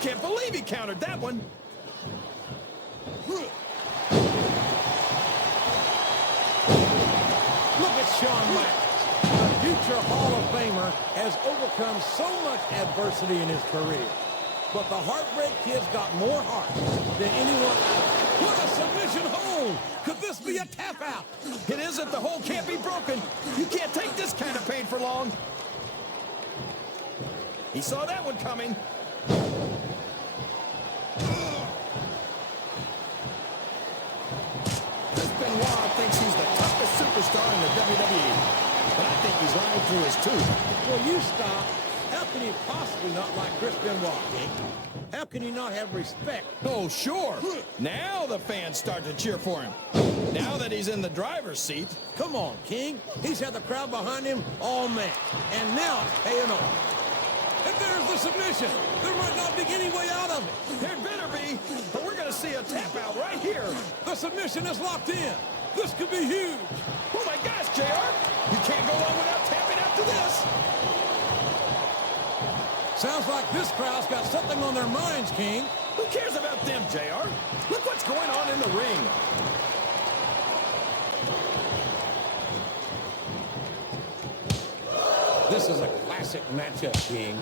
can't believe he countered that one. Look at Shawn Michaels. A future Hall of Famer has overcome so much adversity in his career. But the Heartbreak Kid's got more heart than anyone else. What a submission hold! Could this be a tap out? It isn't. The hold can't be broken. You can't take this kind of pain for long. He saw that one coming. Benoit thinks he's the toughest superstar in the WWE, but I think he's lying through his tooth. Well, you stop. How can you possibly not like Chris Benoit, King? How can you not have respect? Oh, sure. Now the fans start to cheer for him. Now that he's in the driver's seat. Come on, King. He's had the crowd behind him all match, and now it's paying off. And there's the submission. There might not be any way out of it. There better be, but we're going to see a tap out right here. The submission is locked in. This could be huge. Oh, my gosh, JR. You can't go on without tapping after this. Sounds like this crowd's got something on their minds, King. Who cares about them, JR? Look what's going on in the ring. This is a classic matchup, King.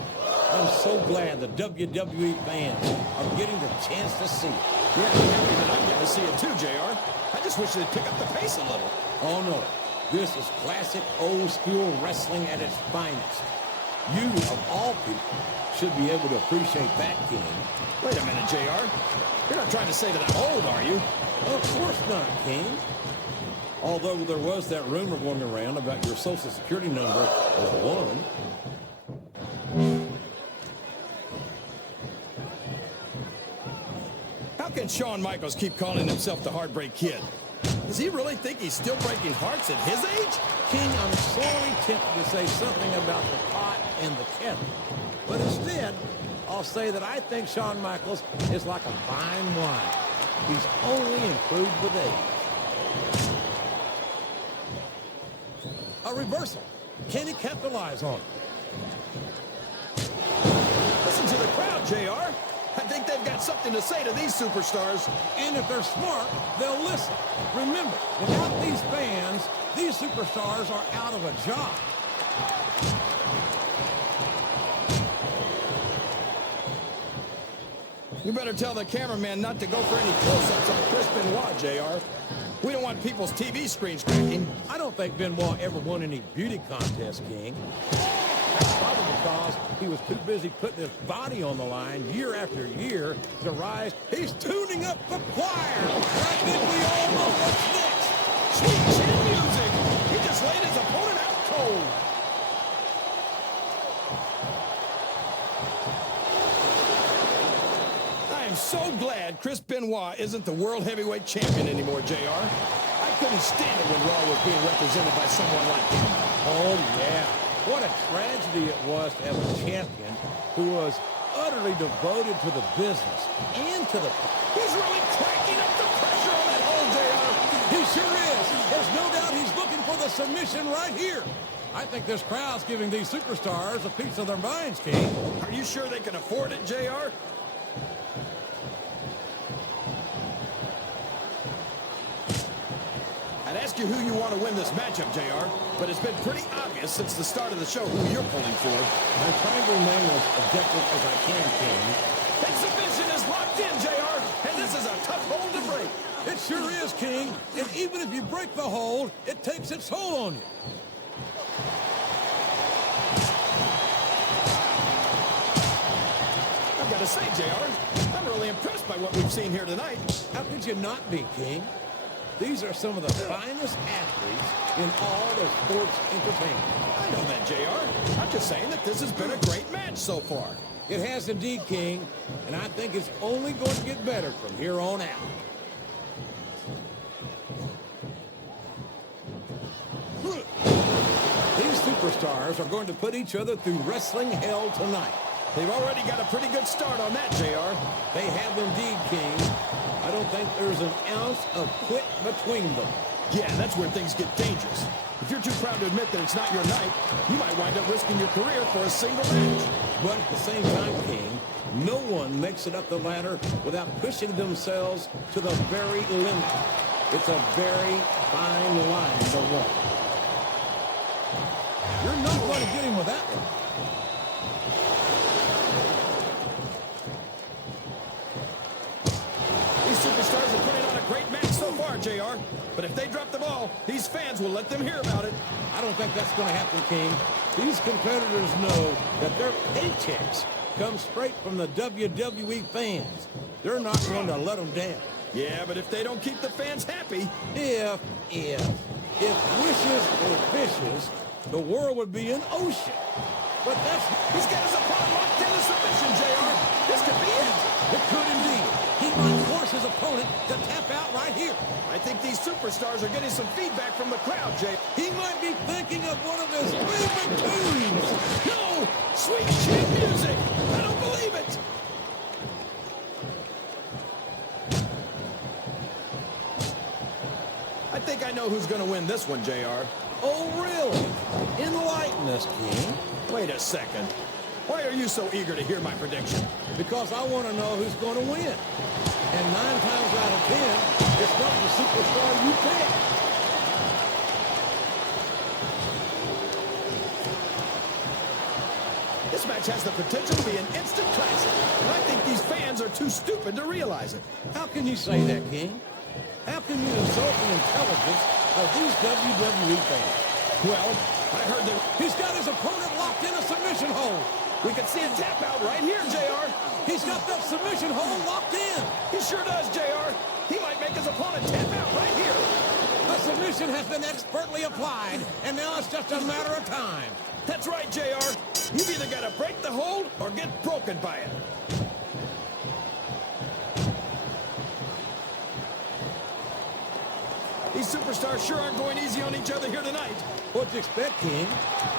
I'm so glad the WWE fans are getting the chance to see it. Yeah, I'm happy that I'm getting to see it too, JR. I just wish they'd pick up the pace a little. Oh, no. This is classic old-school wrestling at its finest. You, of all people, should be able to appreciate that, King. Wait a minute, JR. You're not trying to say that I'm old, are you? Of course not, King. Although there was that rumor going around about your Social Security number as one. How can Shawn Michaels keep calling himself the Heartbreak Kid? Does he really think he's still breaking hearts at his age? King, I'm sorely tempted to say something about the pot and the kettle. But instead, I'll say that I think Shawn Michaels is like a fine wine. He's only improved with age. A reversal. Can he capitalize on it? Listen to the crowd, JR. I think they've got something to say to these superstars. And if they're smart, they'll listen. Remember, without these fans, these superstars are out of a job. You better tell the cameraman not to go for any close-ups on Chris Benoit, JR. We don't want people's TV screens cracking. I don't think Benoit ever won any beauty contest, King. That's probably because he was too busy putting his body on the line year after year to rise. He's tuning up the choir. I think we all know what's next. Sweet chin music. He just laid his opponent out cold. I am so glad Chris Benoit isn't the World Heavyweight Champion anymore, JR. I couldn't stand it when Raw was being represented by someone like him. Oh, yeah. What a tragedy it was to have a champion who was utterly devoted to the business and to the... He's really cranking up the pressure on that hold, JR. He sure is. There's no doubt he's looking for the submission right here. I think this crowd's giving these superstars a piece of their minds, King. Are you sure they can afford it, JR? I'd ask you who you want to win this matchup, JR, but it's been pretty obvious since the start of the show who you're pulling for. I'm trying to remain as objective as I can, King. That submission is locked in, JR, and this is a tough hold to break. It sure is, King. And even if you break the hold, it takes its toll on you. I've got to say, JR, I'm really impressed by what we've seen here tonight. How could you not be, King? These are some of the finest athletes in all of sports entertainment. I know that, JR. I'm just saying that this has been a great match so far. It has indeed, King, and I think it's only going to get better from here on out. These superstars are going to put each other through wrestling hell tonight. They've already got a pretty good start on that, JR. They have indeed, King. I don't think there's an ounce of quit between them. Yeah, that's where things get dangerous. If you're too proud to admit that it's not your night, you might wind up risking your career for a single match. But at the same time, King, No one makes it up the ladder without pushing themselves to the very limit. It's a very fine line to walk. You're not going to get him with that one. These superstars are putting on a great match so far, JR. But if they drop the ball, these fans will let them hear about it. I don't think that's going to happen, King. These competitors know that their paychecks come straight from the WWE fans. They're not going to let them down. Yeah, but if they don't keep the fans happy... If wishes were fishes, the world would be an ocean. But that's... He's got his opponent locked in the submission, JR. This could be it. It could indeed. He might force his opponent to tap out right here. I think these superstars are getting some feedback from the crowd, Jay. He might be thinking of one of his favorite tunes. No! Sweet chin music! I don't believe it! I think I know who's going to win this one, JR. Oh, really? Enlighten us, King. Wait a second. Why are you so eager to hear my prediction? Because I want to know who's going to win. And 9 times out of 10, it's not the superstar you pick. This match has the potential to be an instant classic. And I think these fans are too stupid to realize it. How can you say that, King? How can you insult the intelligence of these WWE fans? Well, I heard that He's got his opponent locked in a submission hold. we can see a tap out right here, JR. He's got that submission hold locked in. He sure does, JR. He might make his opponent tap out right here. The submission has been expertly applied, and now it's just a matter of time. That's right, JR. You've either got to break the hold or get broken by it. These superstars sure aren't going easy on each other here tonight. What'd you expect, King?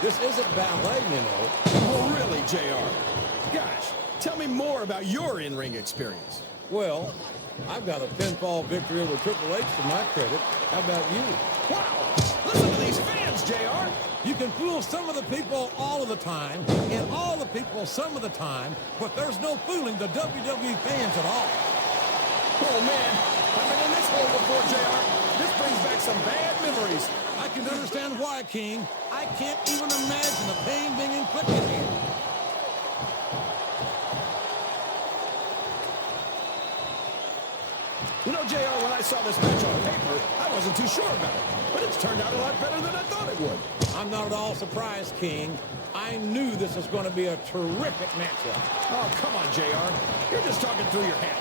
This isn't ballet, you know. Oh, really, JR? Gosh, tell me more about your in-ring experience. Well, I've got a pinfall victory over Triple H to my credit. How about you? Wow! Listen to these fans, JR! You can fool some of the people all of the time, and all the people some of the time, but there's no fooling the WWE fans at all. Oh, man. I've been in this hole before, JR. This brings back some bad memories. I can understand why, King. I can't even imagine the pain being inflicted here. You know, JR, when I saw this match on paper, I wasn't too sure about it. But it's turned out a lot better than I thought it would. I'm not at all surprised, King. I knew this was going to be a terrific matchup. Oh, come on, JR. You're just talking through your hat.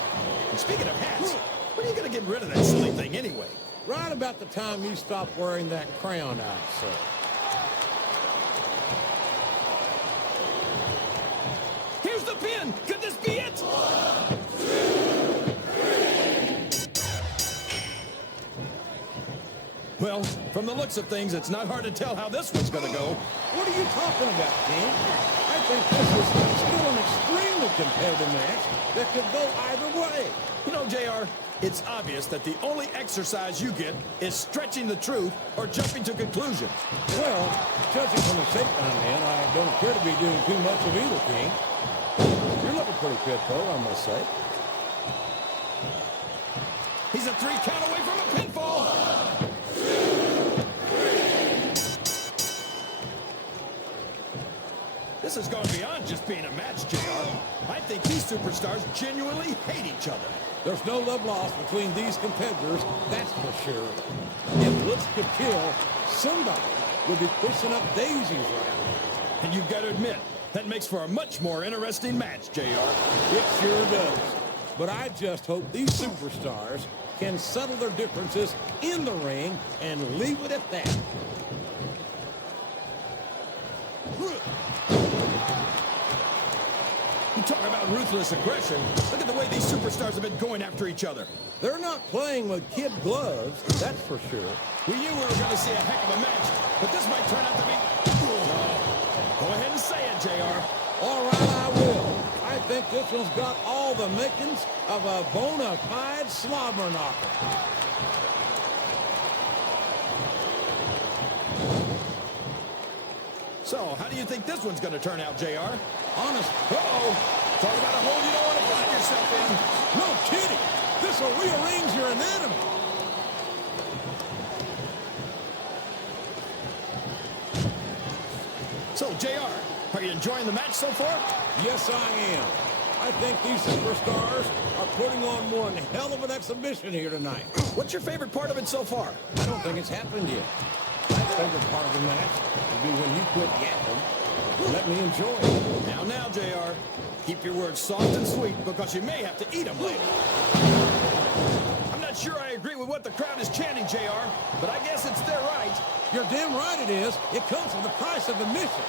And speaking of hats, when are you going to get rid of that silly thing anyway? Right about the time you stop wearing that crown out, sir. Here's the pin. Could this be it? Well, from the looks of things, it's not hard to tell how this one's going to go. What are you talking about, King? I think this is still an extremely competitive match that could go either way. You know, JR, it's obvious that the only exercise you get is stretching the truth or jumping to conclusions. Well, judging from the shape I'm in, I don't appear to be doing too much of either, King. You're looking pretty fit, though, I must say. He's a 3 count away from a pinfall. This has gone beyond just being a match, JR. I think these superstars genuinely hate each other. There's no love lost between these competitors, that's for sure. If looks could kill, somebody would be pushing up daisies right now. And you've got to admit, that makes for a much more interesting match, JR. It sure does. But I just hope these superstars can settle their differences in the ring and leave it at that. You talk about ruthless aggression. Look at the way these superstars have been going after each other. They're not playing with kid gloves, that's for sure. We knew we were going to see a heck of a match, but this might turn out to be... Go ahead and say it, JR. All right, I will. I think this one's got all the makings of a bona fide slobber knocker. So, how do you think this one's going to turn out, JR? Honest. Uh-oh. Talk about a hole you don't want to find yourself in. No kidding. This will rearrange your anatomy. So, JR, are you enjoying the match so far? Yes, I am. I think these superstars are putting on one hell of an exhibition here tonight. What's your favorite part of it so far? I don't think it's happened yet. My favorite part of the match will be when you quit yapping and let me enjoy it. Now, JR, keep your words soft and sweet because you may have to eat them later. I'm not sure I agree with what the crowd is chanting, JR, but I guess it's their right. You're damn right it is. It comes with the price of admission.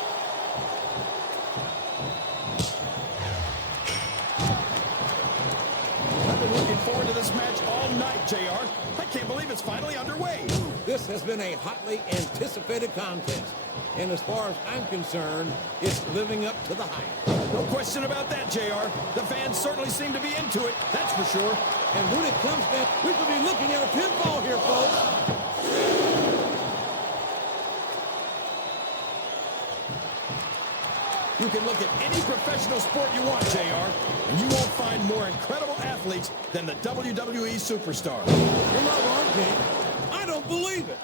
I've been looking forward to this match all night, JR. I can't believe it's finally underway. This has been a hotly anticipated contest. And as far as I'm concerned, it's living up to the hype. No question about that, JR. The fans certainly seem to be into it, that's for sure. And when it comes down, we could be looking at a pinfall here, folks. You can look at any professional sport you want, JR, and you won't find more incredible athletes than the WWE superstar. You're not wrong, King. I don't believe it.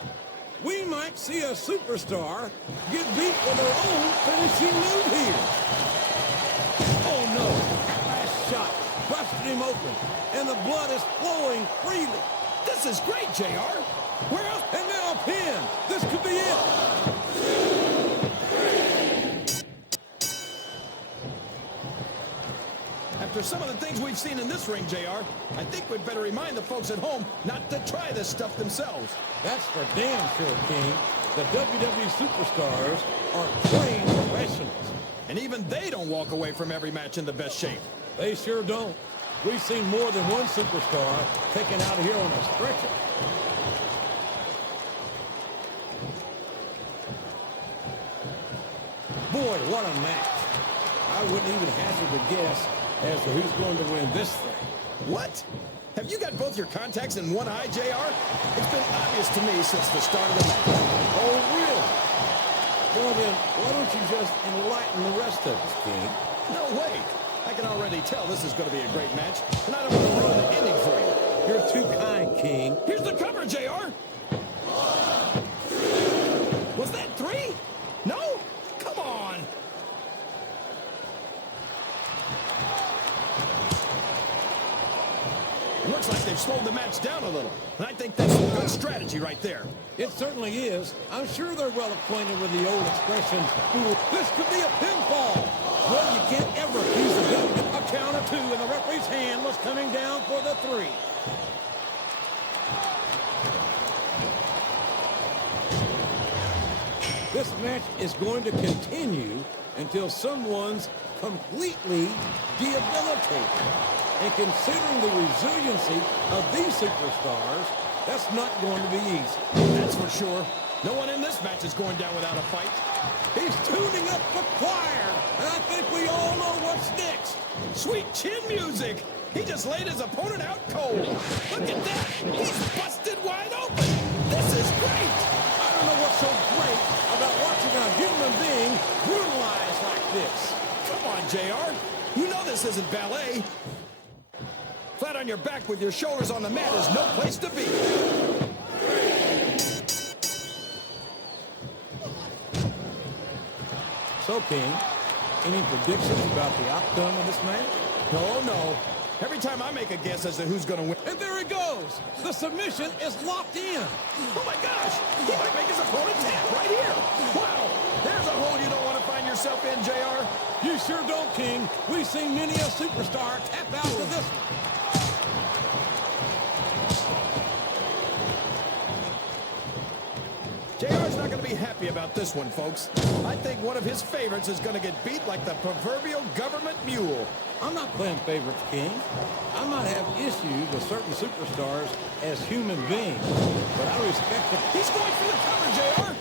We might see a superstar get beat with their own finishing move here. Oh, no. Last shot busted him open, and the blood is flowing freely. This is great, JR. Where else? And now a pin. This could be it. After some of the things we've seen in this ring, JR, I think we'd better remind the folks at home not to try this stuff themselves. That's for damn sure, King. The WWE superstars are trained professionals. And even they don't walk away from every match in the best shape. They sure don't. We've seen more than one superstar taken out of here on a stretcher. Boy, what a match. I wouldn't even hazard a guess as to who's going to win this thing. What? Have you got both your contacts in one eye, JR? It's been obvious to me since the start of the match. Oh, really? Well, then, why don't you just enlighten the rest of us, King? No way. I can already tell this is going to be a great match, and I don't want to ruin the ending for you. You're too kind, King. Here's the cover, JR. Was that 3? No? Come on. It looks like they've slowed the match down a little, and I think that's a good strategy right there. It certainly is. I'm sure they're well acquainted with the old expression, "Ooh, this could be a pinfall." Well, you can't ever accuse the devil. A count of 2, and the referee's hand was coming down for the 3. This match is going to continue until someone's completely debilitated. And considering the resiliency of these superstars, that's not going to be easy. That's for sure. No one in this match is going down without a fight. He's tuning up the choir, and I think we all know what's next. Sweet chin music. He just laid his opponent out cold. Look at that. He's busted wide open. This is great. I don't know what's so great about watching a human being brutalized like this. Come on, JR. You know this isn't ballet. Flat on your back with your shoulders on the mat is no place to be. So, King, any predictions about the outcome of this match? No. Every time I make a guess as to who's going to win. And there he goes. The submission is locked in. Oh, my gosh. He might make his opponent tap right here. Wow. There's a hole you don't want to find yourself in, JR. You sure don't, King. We've seen many a superstar tap out to this one. JR's not going to be happy about this one, folks. I think one of his favorites is going to get beat like the proverbial government mule. I'm not playing favorites, King. I might have issues with certain superstars as human beings, but I respect them. He's going for the cover, JR.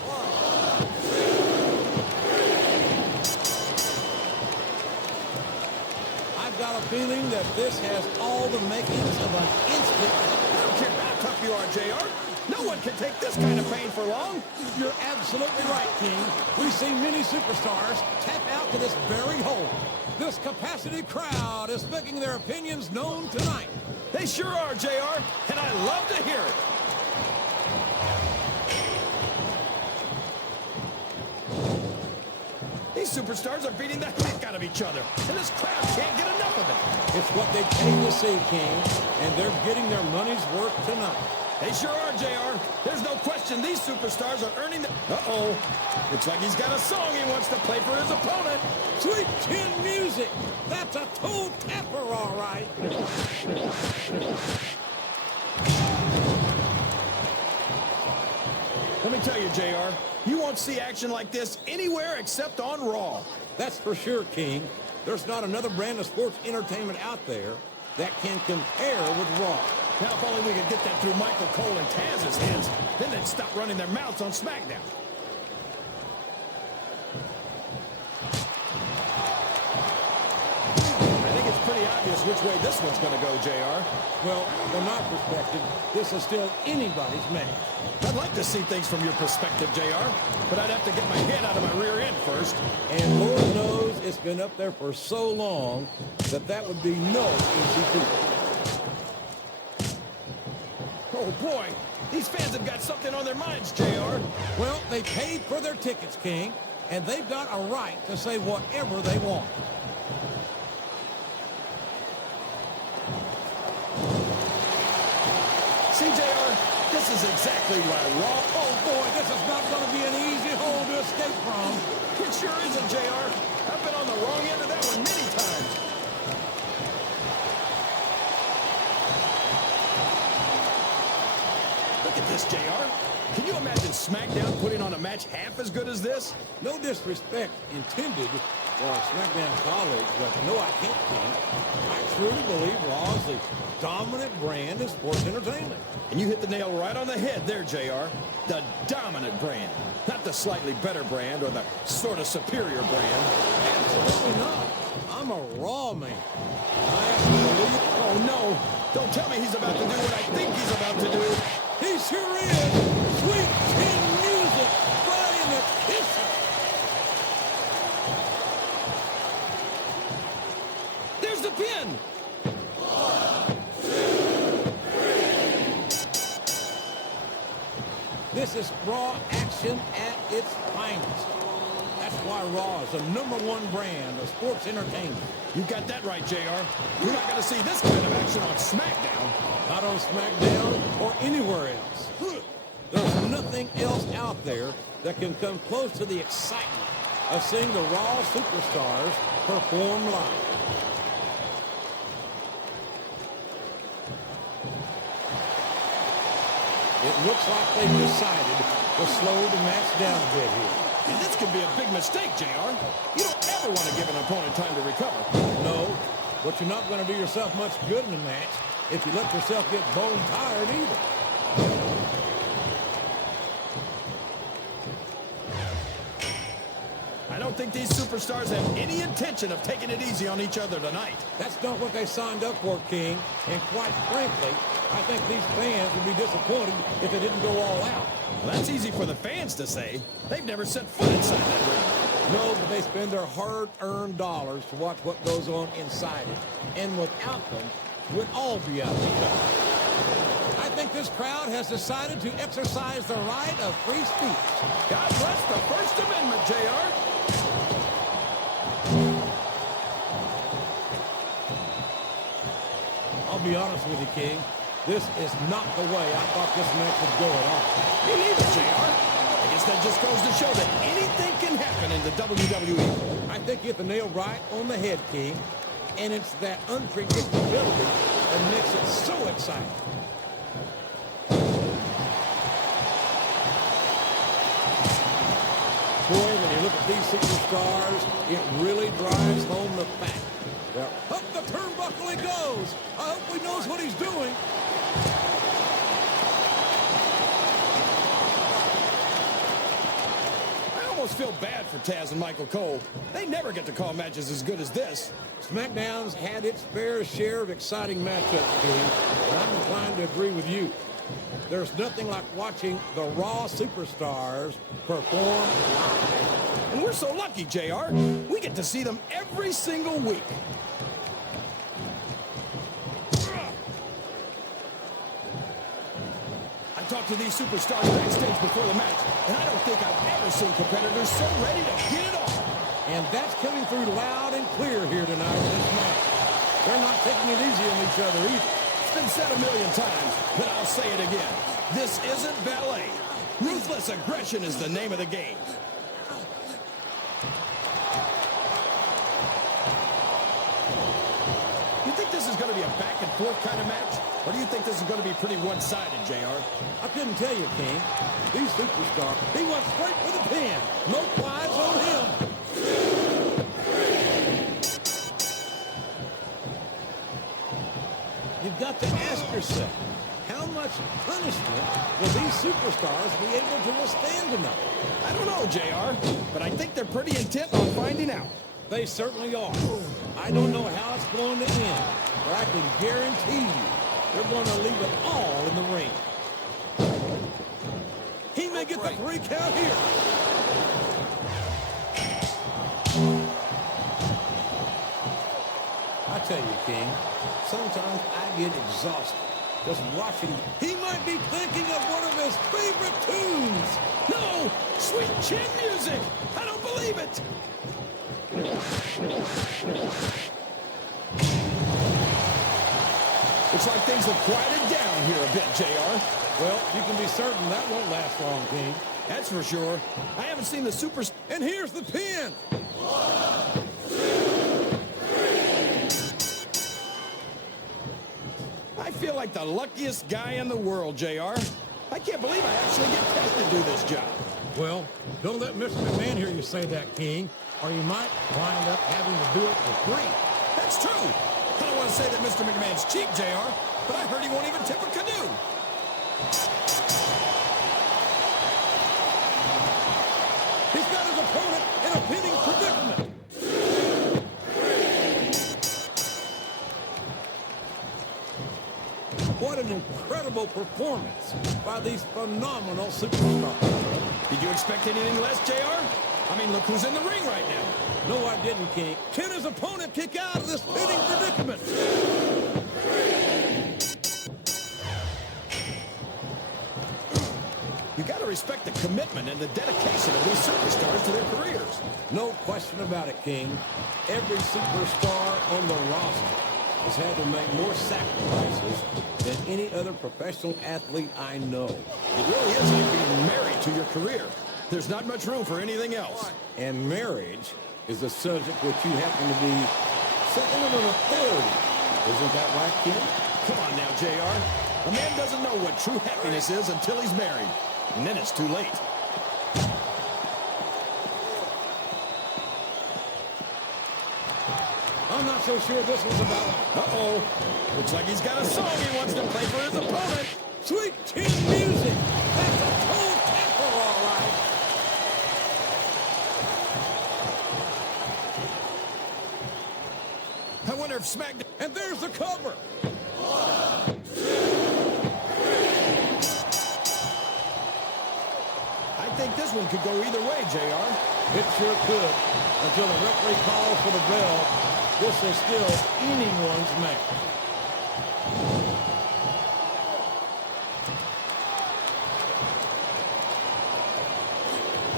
I've got a feeling that this has all the makings of an instant. I don't care how tough you are, JR. No one can take this kind of pain for long. You're absolutely right, King. We've seen many superstars tap out to this very hole. This capacity crowd is making their opinions known tonight. They sure are, JR, and I love to hear it. These superstars are beating the heck out of each other, and this crowd can't get enough of it. It's what they came to see, King, and they're getting their money's worth tonight. They sure are, JR. There's no question these superstars are earning the... Uh-oh. Looks like he's got a song he wants to play for his opponent. Sweet chin music. That's a toe tapper, all right. Let me tell you, JR, you won't see action like this anywhere except on Raw. That's for sure, King. There's not another brand of sports entertainment out there that can compare with Raw. Now, if only we could get that through Michael Cole and Taz's hands, then they'd stop running their mouths on SmackDown. I think it's pretty obvious which way this one's going to go, JR. Well, from my perspective, this is still anybody's match. I'd like to see things from your perspective, JR, but I'd have to get my head out of my rear end first. And Lord knows it's been up there for so long that would be no easy feat. Oh, boy. These fans have got something on their minds, JR. Well, they paid for their tickets, King, and they've got a right to say whatever they want. See, JR, this is exactly why Raw... Oh, boy, this is not going to be an easy hole to escape from. It sure isn't, JR. I've been on the wrong end of that one many times. Look at this, JR. Can you imagine SmackDown putting on a match half as good as this? No disrespect intended for our SmackDown colleagues, but no, I can't, King. I truly believe Raw is the dominant brand in sports entertainment. And you hit the nail right on the head there, JR. The dominant brand. Not the slightly better brand or the sort of superior brand. Absolutely not. I'm a Raw man. I have to believe... Oh, no. Don't tell me he's about to do what I think he's about to do. He sure is. Sweet chin music right in the kisser. There's the pin. 1, 2, 3. This is Raw action at its finest. That's why Raw is the #1 brand of sports entertainment. You got that right, JR. You're not going to see this kind of action on SmackDown. Not on SmackDown or anywhere else. There's nothing else out there that can come close to the excitement of seeing the Raw superstars perform live. It looks like they've decided to slow the match down a bit here. And this could be a big mistake, JR. You don't ever want to give an opponent time to recover. No, but you're not going to do yourself much good in a match if you let yourself get bone tired either. I don't think these superstars have any intention of taking it easy on each other tonight. That's not what they signed up for, King. And quite frankly, I think these fans would be disappointed if they didn't go all out. Well, that's easy for the fans to say. They've never set foot inside that ring. No, but they spend their hard-earned dollars to watch what goes on inside it. And without them, we'd all be out of each other. I think this crowd has decided to exercise the right of free speech. God bless the First Amendment, JR. I'll be honest with you, King. This is not the way I thought this match would go at all. Me neither, JR. I guess that just goes to show that anything can happen in the WWE. I think you hit the nail right on the head, King. And it's that unpredictability that makes it so exciting. Boy, when you look at these superstars, it really drives home the fact that up the turnbuckle he goes. I hope he knows what he's doing. I almost feel bad for Taz and Michael Cole. They never get to call matches as good as this. SmackDown's had its fair share of exciting matchups, King, and I'm inclined to agree with you. There's nothing like watching the Raw superstars perform live. And we're so lucky, JR. We get to see them every single week. I talked to these superstars backstage before the match, and I don't think I've ever seen competitors so ready to get it on. And that's coming through loud and clear here tonight in this match. They're not taking it easy on each other either. It's been said a million times, but I'll say it again. This isn't ballet. Ruthless aggression is the name of the game. You think this is going to be a back-and-forth kind of match? Or do you think this is going to be pretty one-sided, JR? I couldn't tell you, King. These superstars, he went straight for the pin. No flies on him. You've got to ask yourself, how much punishment will these superstars be able to withstand tonight? I don't know, JR, but I think they're pretty intent on finding out. They certainly are. I don't know how it's going to end, but I can guarantee you they're going to leave it all in the ring. He may get the 3 count here. I tell you, King, sometimes I get exhausted just watching. He might be thinking of one of his favorite tunes. No! Sweet chin music! I don't believe it! Looks like things have quieted down here a bit, JR. Well, you can be certain that won't last long, King. That's for sure. I haven't seen the super... And here's the pin. I feel like the luckiest guy in the world, JR. I can't believe I actually get paid to do this job. Well, don't let Mr. McMahon hear you say that, King, or you might wind up having to do it for free. That's true. I don't want to say that Mr. McMahon's cheap, JR, but I heard he won't even tip a canoe. He's got his opponent in a pinning predicament. What an incredible performance by these phenomenal superstars. Did you expect anything less, JR? I mean, look who's in the ring right now. No, I didn't, King. Can his opponent kick out of this pinning predicament? You got to respect the commitment and the dedication of these superstars to their careers. No question about it, King. Every superstar on the roster has had to make more sacrifices than any other professional athlete I know. It really is like being married to your career. There's not much room for anything else. And marriage is a subject which you happen to be second of an authority. Isn't that right, King? Come on now, JR. A man doesn't know what true happiness is until he's married. And then it's too late. I'm not so sure this was about... Uh-oh. Looks like he's got a song he wants to play for his opponent. Sweet chin music. That's a toe tapper, all right. I wonder if SmackDown... And there's the cover. I think this one could go either way, JR. It sure could. Until the referee calls for the bell, this is still anyone's match.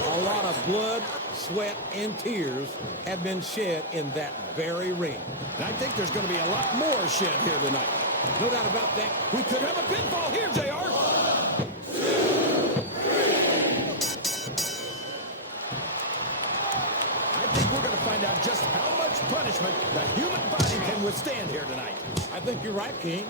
A lot of blood, sweat, and tears have been shed in that very ring. And I think there's going to be a lot more shed here tonight. No doubt about that. We could have a pinfall here, JR. I think we're going to find out just how much punishment the human body can withstand here tonight. I think you're right, King.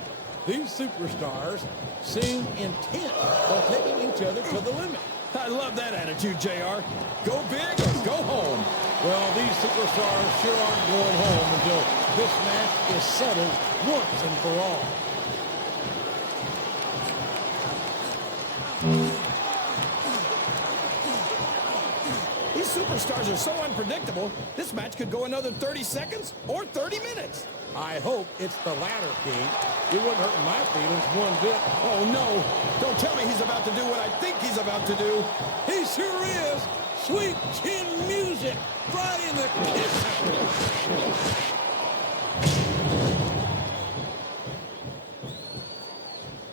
These superstars seem intent on taking each other to the limit. I love that attitude, JR. Go big or go home. Well, these superstars sure aren't going home until this match is settled once and for all. These superstars are so unpredictable, this match could go another 30 seconds or 30 minutes. I hope it's the latter, King. It wouldn't hurt my feelings one bit. Oh, no. Don't tell me he's about to do what I think he's about to do. He sure is. Sweet chin music right in the kiss.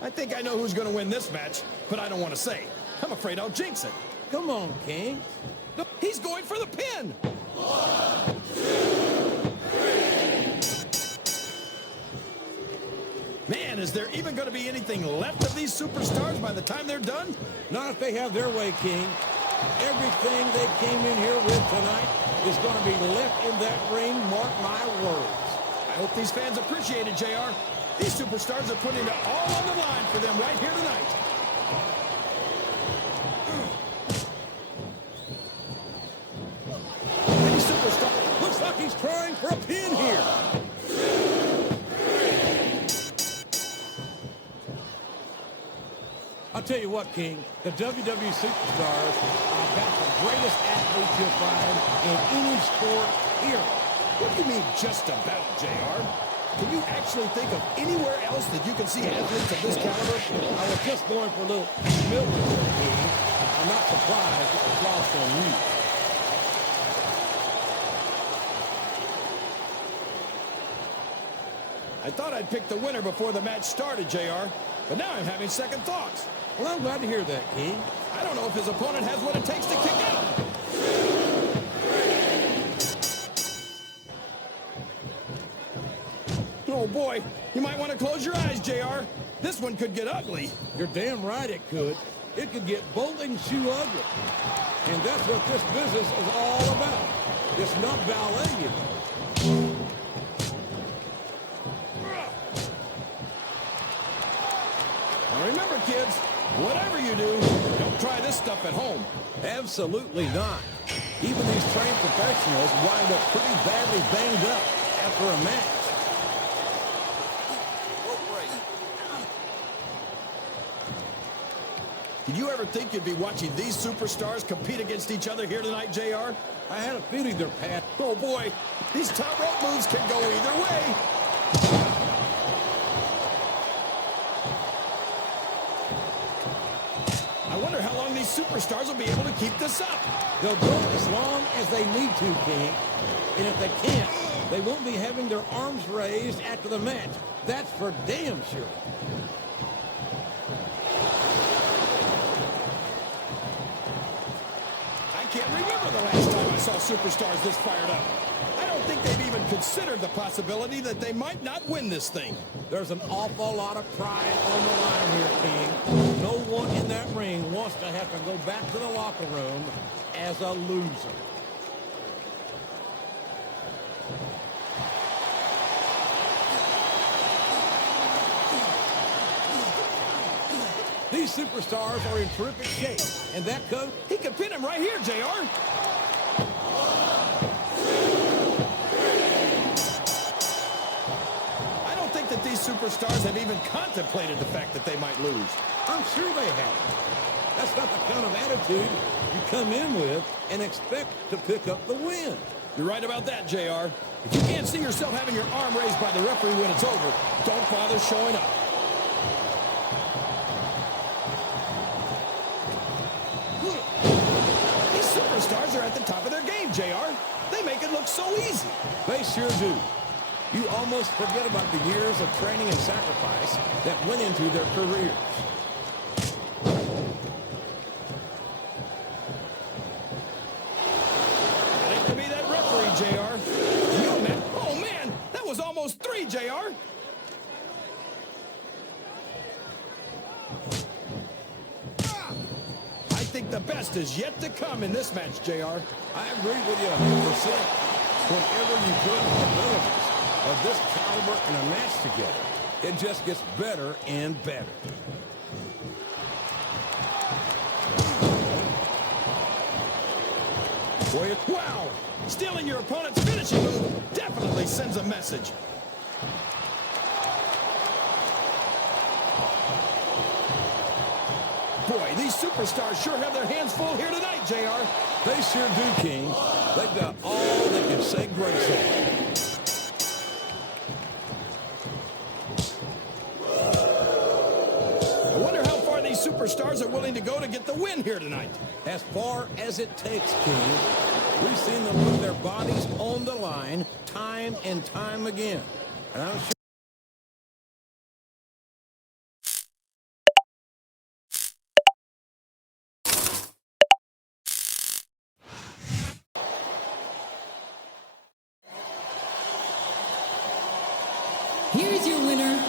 I think I know who's going to win this match, but I don't want to say. I'm afraid I'll jinx it. Come on, King. He's going for the pin. 1, 2, 3. Man, is there even going to be anything left of these superstars by the time they're done? Not if they have their way, King. Everything they came in here with tonight is going to be left in that ring, mark my words. I hope these fans appreciate it, JR. These superstars are putting it all on the line for them right here tonight. These superstars... Looks like he's trying for a pin here. 2, 3. I'll tell you what, King. The WWE superstars are about the greatest athletes you'll find in any sport here. What do you mean, just about, JR? Can you actually think of anywhere else that you can see athletes of this caliber? I was just going for a little humility there, King. I'm not surprised it was lost on you. I thought I'd pick the winner before the match started, JR, but now I'm having second thoughts. Well, I'm glad to hear that, King. I don't know if his opponent has what it takes to kick out. 2, 3. Oh, boy. You might want to close your eyes, JR. This one could get ugly. You're damn right it could. It could get bowling shoe ugly. And that's what this business is all about. It's not ballet, you know. Now remember, kids, whatever you do, don't try this stuff at home. Absolutely not. Even these trained professionals wind up pretty badly banged up after a match. Did you ever think you'd be watching these superstars compete against each other here tonight, JR? I had a feeling their path. Oh, boy. These top rope moves can go either way. I wonder how long these superstars will be able to keep this up. They'll go as long as they need to, King. And if they can't, they won't be having their arms raised after the match. That's for damn sure. I can't remember the last time I saw superstars this fired up. I don't think they've even considered the possibility that they might not win this thing. There's an awful lot of pride on the line here, King. No one in that ring wants to have to go back to the locker room as a loser. These superstars are in terrific shape, and that comes... He could pin him right here, JR. 1, 2, 3. I don't think that these superstars have even contemplated the fact that they might lose. I'm sure they have. That's not the kind of attitude you come in with and expect to pick up the win. You're right about that, JR. If you can't see yourself having your arm raised by the referee when it's over, don't bother showing up. These superstars are at the top of their game, JR. They make it look so easy. They sure do. You almost forget about the years of training and sacrifice that went into their careers. Hate to be that referee, JR. Oh, man, that was almost 3, JR. I think the best is yet to come in this match, JR. I agree with you 100%. Whenever you put abilities of this caliber in a match together, it just gets better and better. Boy, wow! Stealing your opponent's finishing move definitely sends a message. Boy, my, these superstars sure have their hands full here tonight, JR. They sure do, King. They've got all they can say grace on. I wonder how far these superstars are willing to go to get the win here tonight. As far as it takes, King. We've seen them put their bodies on the line time and time again. And I'm sure. Here's your winner,